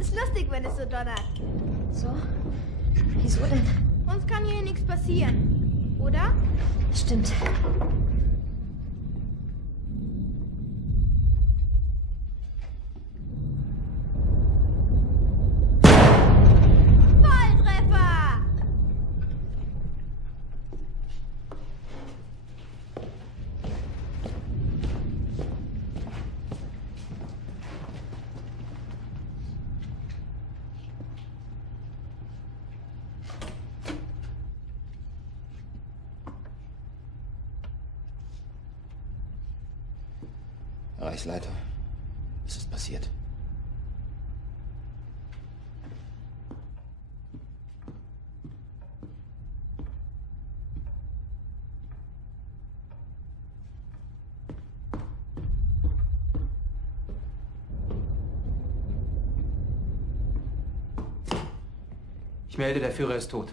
ist lustig, wenn es so donnert. So? Wieso denn? Uns kann hier nichts passieren, oder? Stimmt. Volltreffer! Reichsleiter, es ist passiert. Ich melde, der Führer ist tot.